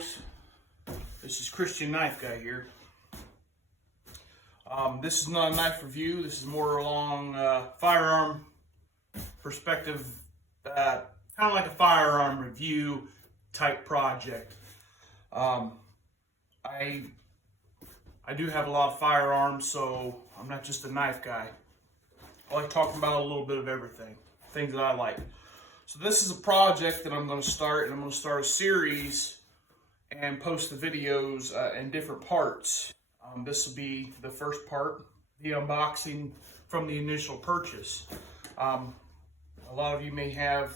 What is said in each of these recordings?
folks, this is Christian Knife Guy here. This is not a knife review. This is more along firearm perspective, kind of like a firearm review type project. I do have a lot of firearms, so I'm not just a knife guy. I like talking about a little bit of everything, things that I like. So this is a project that I'm going to start, and I'm going to start a series and post the videos in different parts. This will be the first part, the unboxing from the initial purchase. A lot of you may have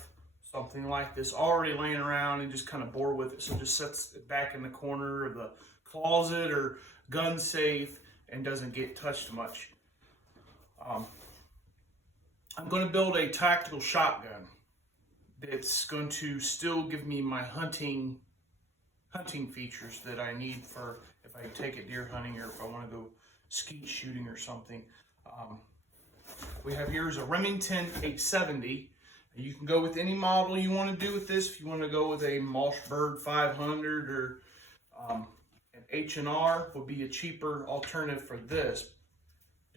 something like this already laying around and just kind of bored with it, so just sets it back in the corner of the closet or gun safe and doesn't get touched much. I'm going to build a tactical shotgun that's going to still give me my hunting features that I need for if I take it deer hunting or if I want to go skeet shooting or something. We have here is a Remington 870. You can go with any model you want to do with this. If you want to go with a Mossberg 500 or an H&R would be a cheaper alternative for this.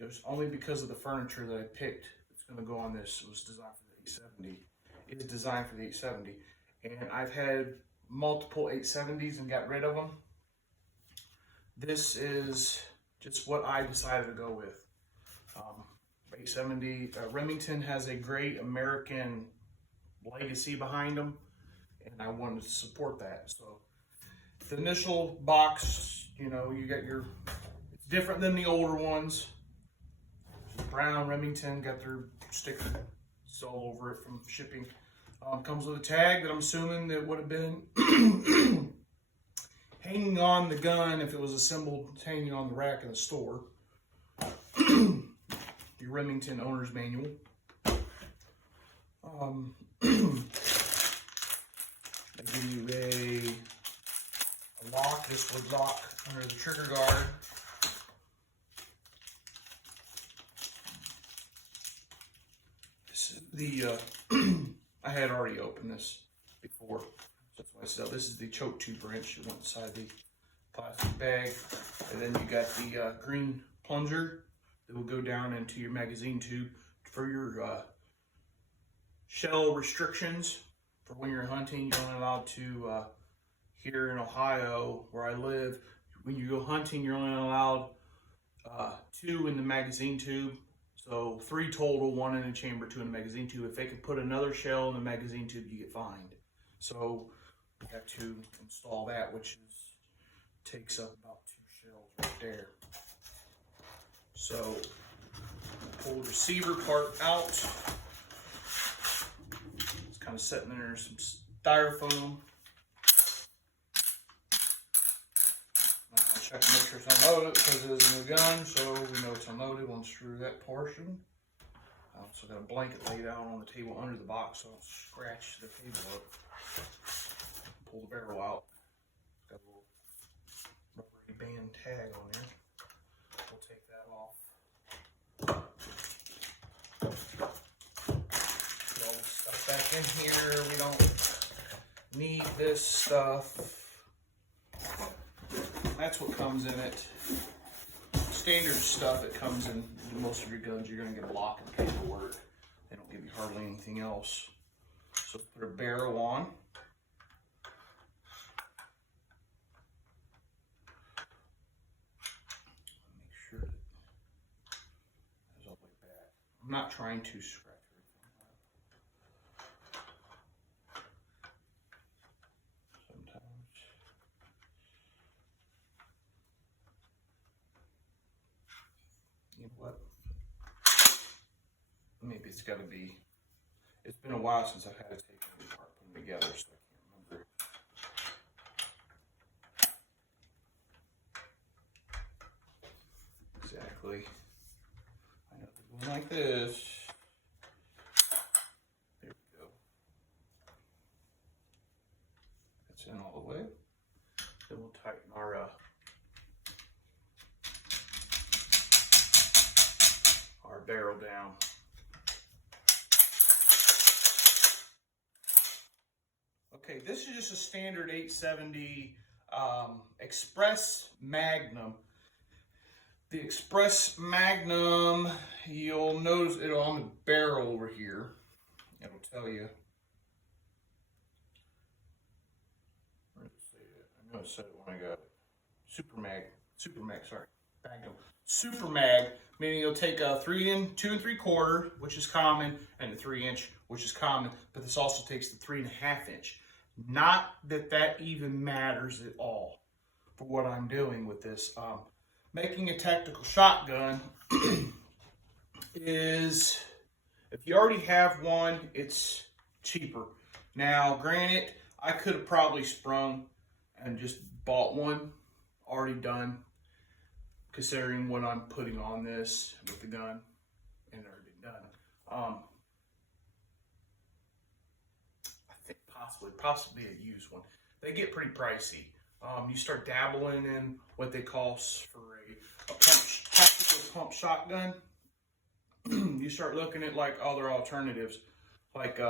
Just only because of the furniture that I picked that's going to go on this. It was designed for the 870. It is designed for the 870. And I've had multiple 870s and got rid of them. This is just what I decided to go with. 870 Remington has a great American legacy behind them, and I wanted to support that. So the initial box, you know, you got your, it's different than the older ones. Brown Remington got their sticker all over it from shipping. Comes with a tag that I'm assuming that would have been hanging on the gun if it was assembled, hanging on the rack in the store. Your Remington owner's manual. They give you a lock. This would lock under the trigger guard. This is the I had already opened this before. That's why I said this is the choke tube wrench that went inside the plastic bag, and then you got the green plunger that will go down into your magazine tube for your shell restrictions for when you're hunting. You're only allowed to, here in Ohio, where I live, when you go hunting, you're only allowed 2 in the magazine tube. So 3 total, 1 in a chamber, 2 in the magazine tube. If they could put another shell in the magazine tube, you get fined. So we have to install that, which takes up about 2 shells right there. So pull the receiver part out. It's kind of sitting there, some styrofoam. I'll check to make sure it's unloaded because it is a new gun, so we know it's unloaded. We'll unscrew that portion. I also got a blanket laid out on the table under the box so I don't scratch the table up. Pull the barrel out. Got a little rubbery band tag on there. We'll take that off. Put all this stuff back in here. We don't need this stuff. That's what comes in it. Standard stuff that comes in most of your guns. You're going to get a lock and paperwork. They don't give you hardly anything else. So put a barrel on. I'm not trying to scratch everything up. Sometimes. You know what? Maybe it's got to be. It's been a while since I've had to take them apart, put them together, so I can't remember. Exactly. Like this. There we go. That's in all the way. Then we'll tighten our barrel down. Okay, this is just a standard 870 Express Magnum. The Express Magnum, you'll notice it on the barrel over here. It'll tell you. Where did it say that? I know it said it when I got it. Super Mag, sorry. Magnum. Super Mag, meaning you'll take a 2 3/4, which is common, and a 3-inch, which is common, but this also takes the 3.5-inch. Not that that even matters at all for what I'm doing with this. Making a tactical shotgun is, if you already have one, it's cheaper. Now, granted, I could have probably sprung and just bought one already done, considering what I'm putting on this with the gun and already done. I think possibly a used one. They get pretty pricey. You start dabbling in what they cost for a tactical pump shotgun. You start looking at like other alternatives, like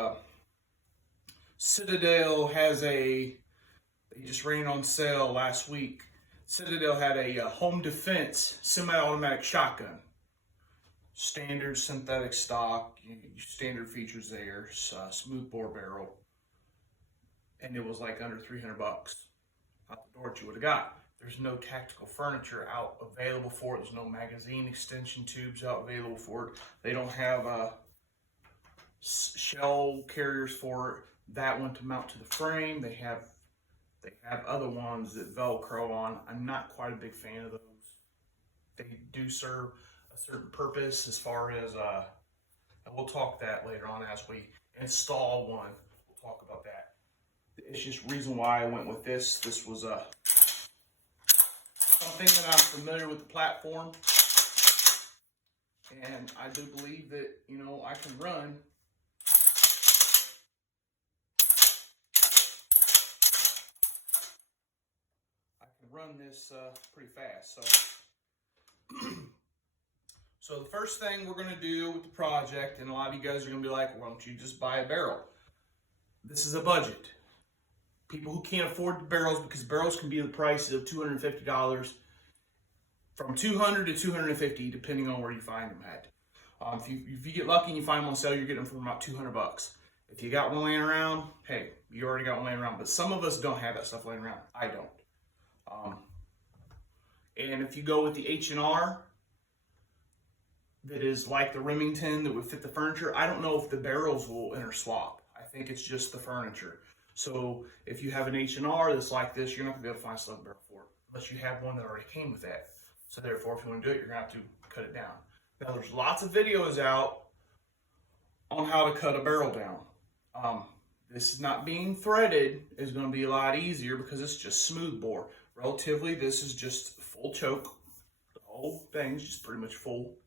Citadel has they just ran on sale last week. Citadel had a home defense semi-automatic shotgun. Standard synthetic stock, standard features there, smooth bore barrel, and it was like under $300 out the door that you would have got. There's no tactical furniture out available for it. There's no magazine extension tubes out available for it. They don't have shell carriers for that one to mount to the frame. They have other ones that Velcro on. I'm not quite a big fan of those. They do serve a certain purpose as far as, and we'll talk that later on as we install one. We'll talk about that. It's just reason why I went with this. This was something that I'm familiar with the platform, and I do believe that, you know, I can run this pretty fast. So the first thing we're going to do with the project, and a lot of you guys are going to be like, why don't you just buy a barrel? This is a budget. People who can't afford the barrels, because barrels can be the price of $250, from $200 to $250, depending on where you find them at. If you get lucky and you find them on sale, you're getting them for about $200. If you got one laying around, hey, you already got one laying around. But some of us don't have that stuff laying around. I don't. And if you go with the H&R, that is like the Remington that would fit the furniture, I don't know if the barrels will interswap. I think it's just the furniture. So if you have an H&R that's like this, you're not going to be able to find a slug barrel for it, unless you have one that already came with that. So therefore, if you want to do it, you're going to have to cut it down. Now, there's lots of videos out on how to cut a barrel down. This is not being threaded is going to be a lot easier because it's just smooth bore. Relatively, this is just full choke. The whole thing's just pretty much full.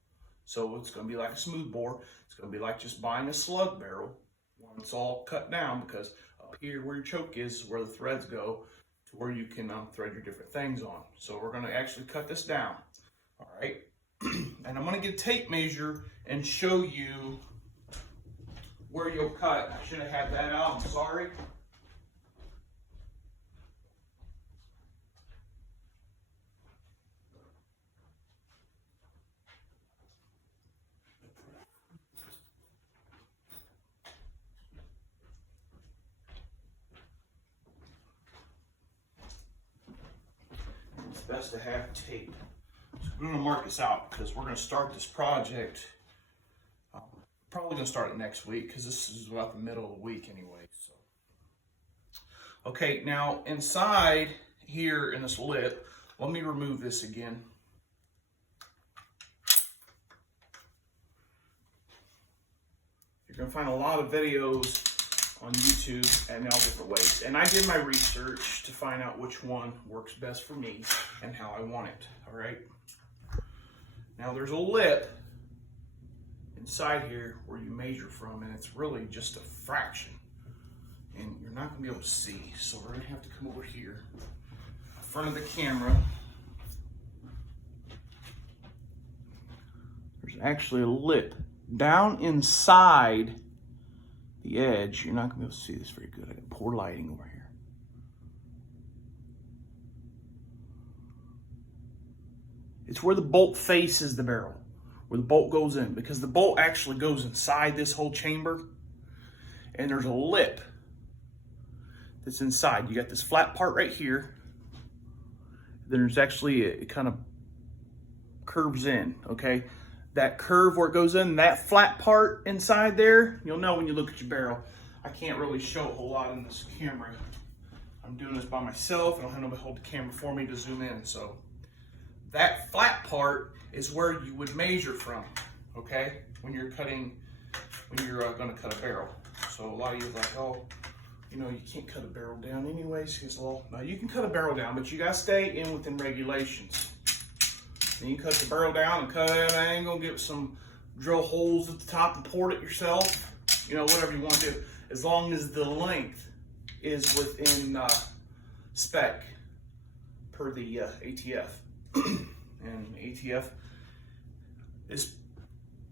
So it's going to be like a smooth bore. It's going to be like just buying a slug barrel when it's all cut down, because up here where your choke is where the threads go to where you can thread your different things on. So we're going to actually cut this down. All right. And I'm going to get a tape measure and show you where you'll cut. I should have had that out. I'm sorry. It's best to have tape. So I'm going to mark this out because we're going to start this project. Probably going to start it next week because this is about the middle of the week anyway. So, okay, now inside here in this lip, let me remove this again. You're going to find a lot of videos on YouTube and all different ways. And I did my research to find out which one works best for me and how I want it, all right? Now there's a lip inside here where you measure from, and it's really just a fraction. And you're not gonna be able to see, so we're gonna have to come over here in front of the camera. There's actually a lip down inside the edge. You're not gonna be able to see this very good. I got poor lighting over here. It's where the bolt faces the barrel, where the bolt goes in, because the bolt actually goes inside this whole chamber, and there's a lip that's inside. You got this flat part right here. Then there's actually, it kind of curves in, okay? That curve where it goes in, that flat part inside there, you'll know when you look at your barrel. I can't really show a whole lot in this camera. I'm doing this by myself. I don't have nobody hold the camera for me to zoom in. So that flat part is where you would measure from, okay? When you're cutting, when you're gonna cut a barrel. So a lot of you are like, oh, you know, you can't cut a barrel down anyways. Because, well, no, you can cut a barrel down, but you gotta stay in within regulations. Then you cut the barrel down and cut at an angle, get some drill holes at the top and port it yourself. You know, whatever you want to do. As long as the length is within spec per the ATF. And ATF is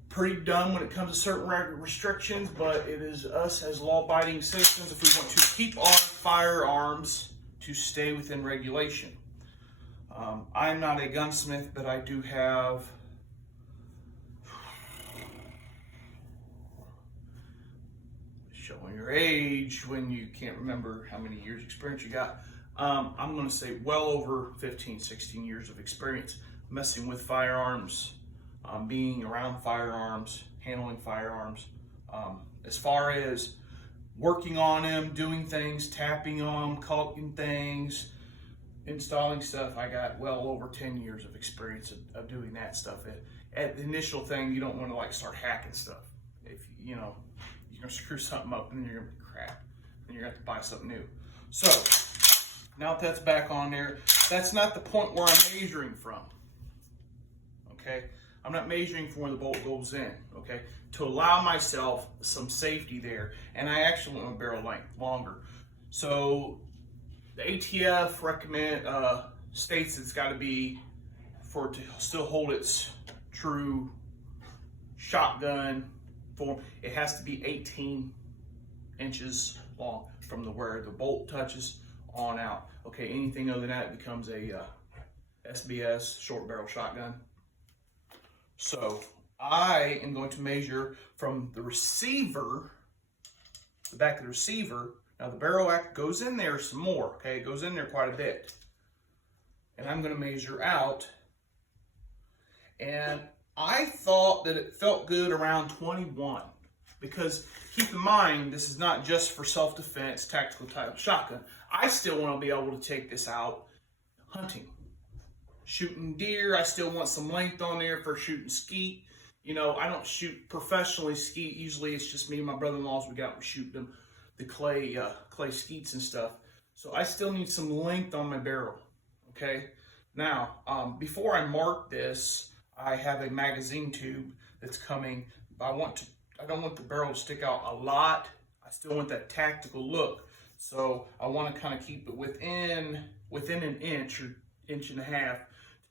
pretty dumb when it comes to certain restrictions, but it is us as law-abiding citizens if we want to keep our firearms to stay within regulation. I'm not a gunsmith, but I do have showing your age when you can't remember how many years experience you got. I'm going to say well over 15, 16 years of experience messing with firearms, being around firearms, handling firearms. As far as working on them, doing things, tapping them, caulking things, installing stuff, I got well over 10 years of experience of doing that stuff. At the initial thing, you don't want to like start hacking stuff. If you know, you're gonna screw something up and then you're gonna be crap. And you're gonna have to buy something new. So now that that's back on there, that's not the point where I'm measuring from. Okay? I'm not measuring from where the bolt goes in, okay? To allow myself some safety there. And I actually want my barrel length longer. So the ATF recommend states it's got to be, for it to still hold its true shotgun form, it has to be 18 inches long from where the bolt touches on out. Okay, anything other than that, it becomes a SBS, short barrel shotgun. So I am going to measure from the receiver, the back of the receiver. Now the barrel goes in there some more, okay? It goes in there quite a bit. And I'm gonna measure out. And I thought that it felt good around 21. Because keep in mind, this is not just for self-defense, tactical type shotgun. I still wanna be able to take this out hunting. Shooting deer, I still want some length on there for shooting skeet. You know, I don't shoot professionally skeet. Usually it's just me and my brother-in-laws, we got to shoot them. The clay skeets and stuff. So I still need some length on my barrel, okay? Now, before I mark this, I have a magazine tube that's coming. I don't want the barrel to stick out a lot. I still want that tactical look. So I want to kind of keep it within an inch or inch and a half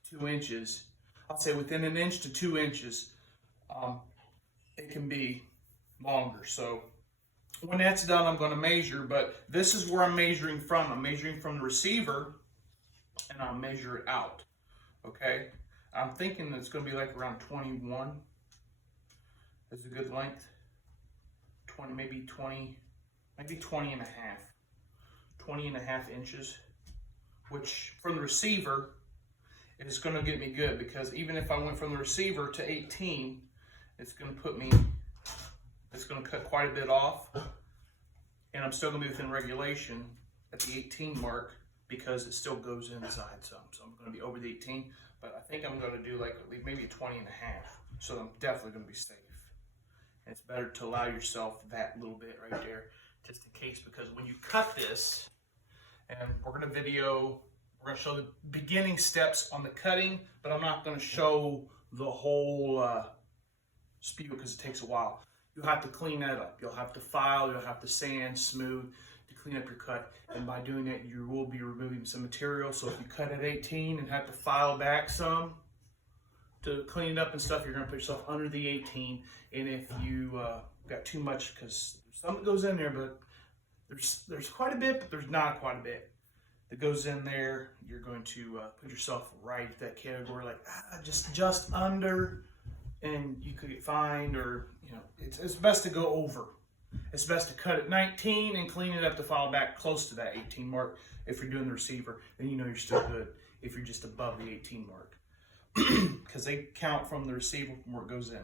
to 2 inches. I'll say within an inch to 2 inches. It can be longer. So when that's done, I'm going to measure, but this is where I'm measuring from. I'm measuring from the receiver, and I'll measure it out, okay? I'm thinking that it's going to be like around 21 is a good length. 20, maybe 20 and a half. 20 and a half inches, which from the receiver is going to get me good, because even if I went from the receiver to 18, it's going to cut quite a bit off, and I'm still going to be within regulation at the 18 mark because it still goes inside some. So I'm going to be over the 18, but I think I'm going to do like maybe a 20 and a half. So I'm definitely going to be safe. And it's better to allow yourself that little bit right there, just in case, because when you cut this, and we're going to show the beginning steps on the cutting, but I'm not going to show the whole spew because it takes a while. You'll have to clean that up. You'll have to file, you'll have to sand, smooth to clean up your cut. And by doing that, you will be removing some material. So if you cut at 18 and have to file back some to clean it up and stuff, you're going to put yourself under the 18. And if you got too much, because some goes in there, but there's quite a bit, but there's not quite a bit. that goes in there, you're going to put yourself right at that category, like just under, and you could get fined, or it's best to go over. It's best to cut at 19 and clean it up to file back close to that 18 mark. If you're doing the receiver, then you're still good. If you're just above the 18 mark, because they count from the receiver from where it goes in,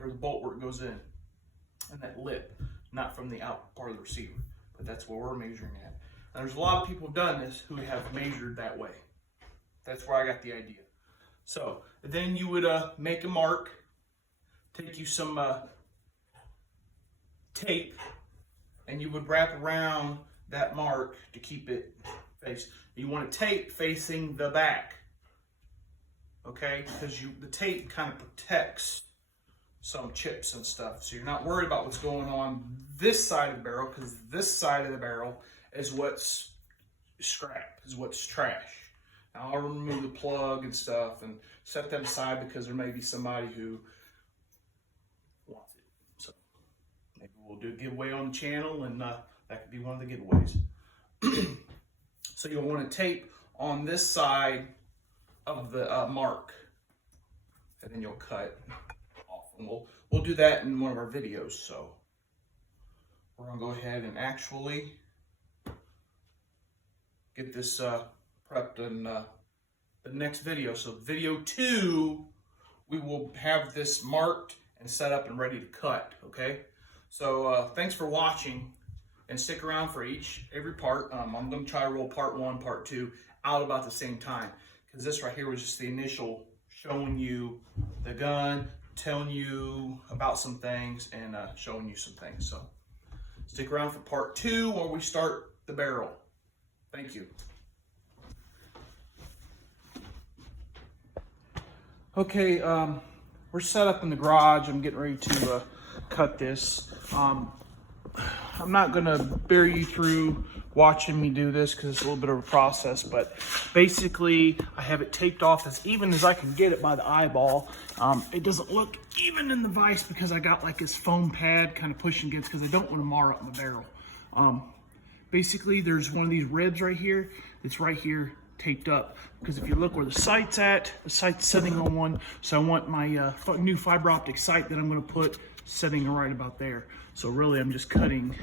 or the bolt where it goes in, and that lip, not from the out part of the receiver. But that's what we're measuring at. And there's a lot of people who've done this who have measured that way. That's where I got the idea. So then you would make a mark, take you some tape, and you would wrap around that mark to keep it faced. You want to tape facing the back, okay? Because the tape kind of protects some chips and stuff, so you're not worried about what's going on this side of the barrel, because this side of the barrel is what's scrap, is what's trash. Now I'll remove the plug and stuff and set that aside, because there may be somebody who wants it. So maybe we'll do a giveaway on the channel, and that could be one of the giveaways. So you'll want to tape on this side of the mark, and then you'll cut off. And we'll do that in one of our videos. So we're gonna go ahead and actually get this prepped in the next video. So video 2, we will have this marked and set up and ready to cut. Okay. So thanks for watching, and stick around for every part. I'm gonna try to roll part 1, part 2 out about the same time, because this right here was just the initial showing you the gun, telling you about some things, and showing you some things. So stick around for part 2 where we start the barrel. Thank you. Okay, we're set up in the garage. I'm getting ready to cut this. I'm not gonna bear you through watching me do this, because it's a little bit of a process, but basically I have it taped off as even as I can get it by the eyeball. It doesn't look even in the vise because I got like this foam pad kind of pushing against, because I don't want to mar up my barrel. Basically there's one of these ribs right here that's right here taped up, because if you look where the sight's at, the sight's sitting on one, so I want my new fiber optic sight that I'm going to put setting right about there. So really I'm just cutting,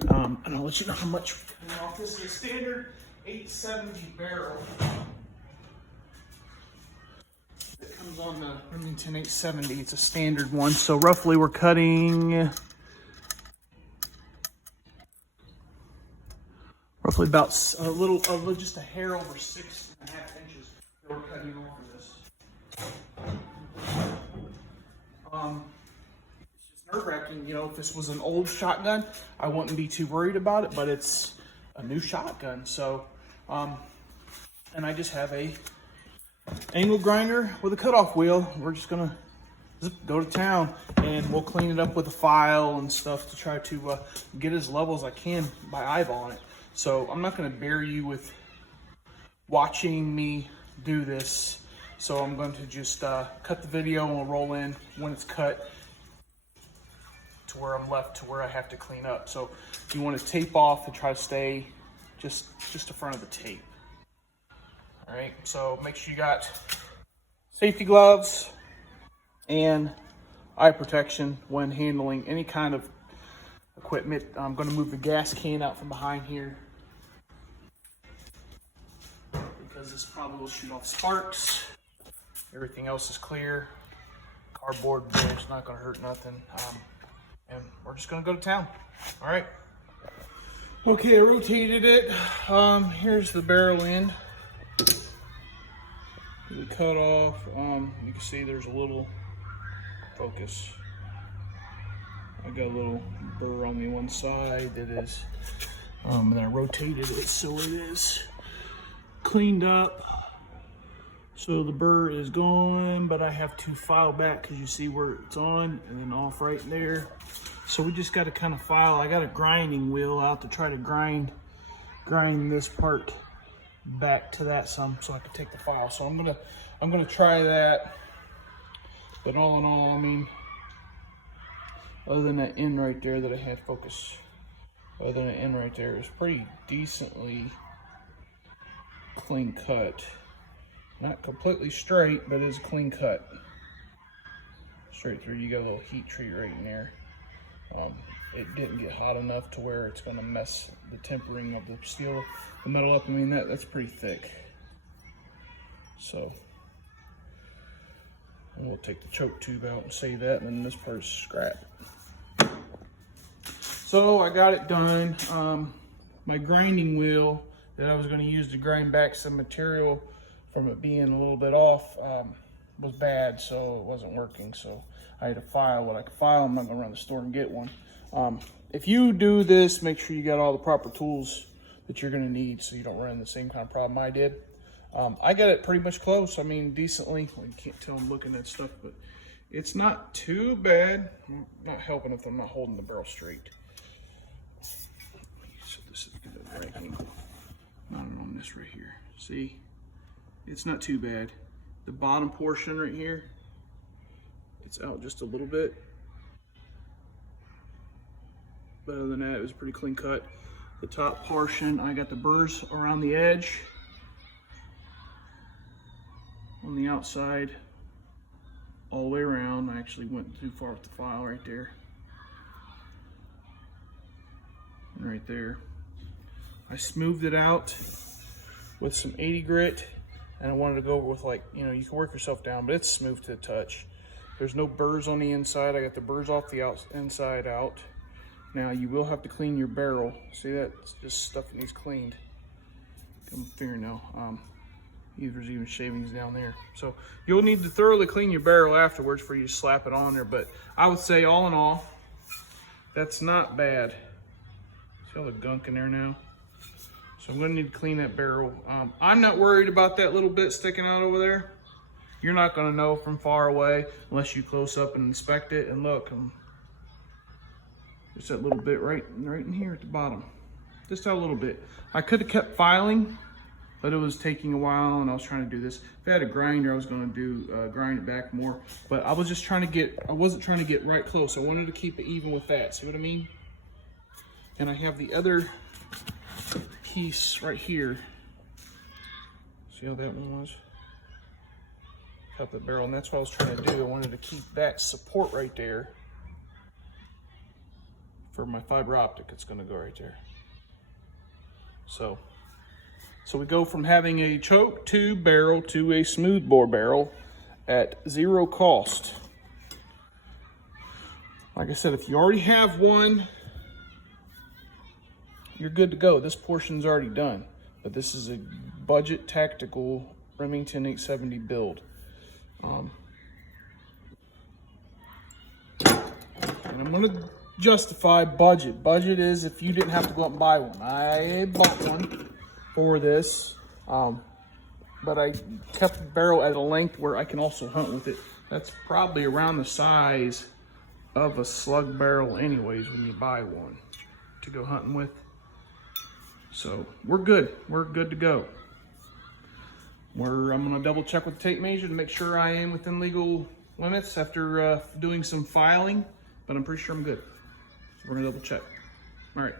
and I'll let you know how much we're cutting off. This is a standard 870 barrel that comes on the Remington 870. It's a standard one, so roughly we're cutting roughly about just a hair over 6.5 inches that we're cutting off of this. It's just nerve-wracking. If this was an old shotgun, I wouldn't be too worried about it, but it's a new shotgun. So, and I just have a angle grinder with a cutoff wheel. We're just gonna go to town, and we'll clean it up with a file and stuff to try to get as level as I can by eyeballing it. So I'm not going to bear you with watching me do this. So I'm going to just cut the video, and we'll roll in when it's cut to where I'm left to where I have to clean up. So you want to tape off and try to stay just in front of the tape. All right, so make sure you got safety gloves and eye protection when handling any kind of equipment. I'm going to move the gas can out from behind here, because this probably will shoot off sparks. Everything else is clear. Cardboard is not going to hurt nothing. And we're just going to go to town. All right. Okay, I rotated it. Here's the barrel end. We cut off. You can see there's a little focus. I got a little burr on the one side that is, and then I rotated it so it is cleaned up. So the burr is gone, but I have to file back, because you see where it's on and then off right there. So we just got to kind of file. I got a grinding wheel out to try to grind this part back to that some, so I can take the file. So I'm gonna try that. But all in all, I mean, other than that end right there that I had focus, other than that end right there, is pretty decently clean cut. Not completely straight, but it is a clean cut. Straight through. You got a little heat treat right in there. It didn't get hot enough to where it's going to mess the tempering of the steel, the metal up. I mean, that's pretty thick. So we'll take the choke tube out and save that, and then this part's scrap. So I got it done. My grinding wheel that I was going to use to grind back some material from it being a little bit off was bad, so it wasn't working. So I had to file what I could file. I'm not going to run to the store and get one. If you do this, make sure you got all the proper tools that you're going to need so you don't run into the same kind of problem I did. I got it pretty much close. I mean, decently. Well, you can't tell I'm looking at stuff, but it's not too bad. I'm not helping if I'm not holding the barrel straight. So this is the right angle. Not on this right here. See, it's not too bad. The bottom portion right here, it's out just a little bit. But other than that, it was pretty clean cut. The top portion, I got the burrs around the edge. On the outside, all the way around. I actually went too far with the file right there. And right there. I smoothed it out with some 80 grit, and I wanted to go over with, like, you know, you can work yourself down, but it's smooth to the touch. There's no burrs on the inside. I got the burrs off the inside out. Now you will have to clean your barrel. See that? It's just stuff that needs cleaned. Come fingernail. There's even shavings down there. So you'll need to thoroughly clean your barrel afterwards for you to slap it on there. But I would say all in all, that's not bad. See all the gunk in there now? So I'm gonna need to clean that barrel. I'm not worried about that little bit sticking out over there. You're not gonna know from far away unless you close up and inspect it. And look, just that little bit right in here at the bottom. Just that little bit. I could have kept filing, but it was taking a while and I was trying to do this. If I had a grinder, I was gonna grind it back more. But I was just trying to get, I wasn't trying to get right close. I wanted to keep it even with that, see what I mean? And I have the other piece right here. See how that one was? Cut the barrel, and that's what I was trying to do. I wanted to keep that support right there for my fiber optic. It's gonna go right there. So we go from having a choke tube barrel to a smooth bore barrel at zero cost. Like I said, if you already have one, you're good to go. This portion's already done, but this is a budget tactical Remington 870 build. And I'm gonna justify budget. Budget is if you didn't have to go out and buy one. I bought one for this, but I kept the barrel at a length where I can also hunt with it. That's probably around the size of a slug barrel anyways when you buy one to go hunting with. So we're good. We're good to go. I'm gonna double check with the tape measure to make sure I am within legal limits after doing some filing, but I'm pretty sure I'm good. So we're gonna double check. All right.